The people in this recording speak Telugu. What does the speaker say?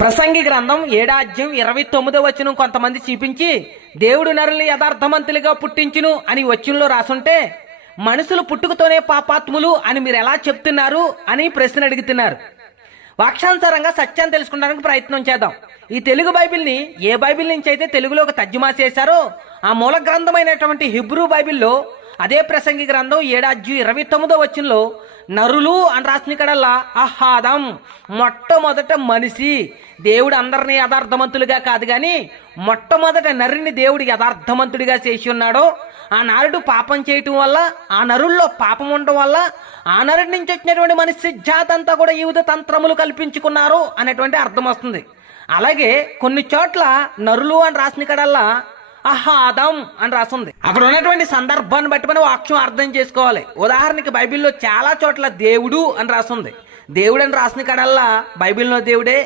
ప్రసంగి గ్రంథం 7:29 కొంతమంది చూపించి దేవుడు నరుల్ని యథార్థమంతులుగా పుట్టించును అని వచనంలో రాసుంటే మనుషులు పుట్టుకతోనే పాపాత్ములు అని మీరు ఎలా చెప్తున్నారు అని ప్రశ్న అడుగుతున్నారు. వాక్షానుసారంగా సత్యాన్ని తెలుసుకోవడానికి ప్రయత్నం చేద్దాం. ఈ తెలుగు బైబిల్ని ఏ బైబిల్ నుంచి అయితే తెలుగులోకి తర్జుమా చేశారో ఆ మూల గ్రంథమైనటువంటి హిబ్రూ బైబిల్లో అదే ప్రసంగి గ్రంథం 7:29 నరులు అని రాసిన కడల్లా ఆహాదం మొట్టమొదట మనిషి. దేవుడు అందరినీ యథార్థమంతులుగా కాదు కానీ మొట్టమొదట నరుని దేవుడు యథార్థమంతుడిగా చేసి ఉన్నాడో ఆ నరుడు పాపం చేయటం వల్ల ఆ నరుల్లో పాపం ఉండటం వల్ల ఆ నరుడి నుంచి వచ్చినటువంటి మనిషి జాతి అంతా కూడా వివిధ తంత్రములు కల్పించుకున్నారు అనేటువంటి అర్థం వస్తుంది. అలాగే కొన్ని చోట్ల నరులు అని రాసిన కడల్లా ఆహాదం అని రాసింది. అక్కడ ఉన్నటువంటి సందర్భాన్ని బట్టి మనం వాక్యం అర్థం చేసుకోవాలి. ఉదాహరణకి బైబిల్లో చాలా చోట్ల దేవుడు అని రాసింది. దేవుడు అని రాసిన కడల్లా బైబిల్లో దేవుడే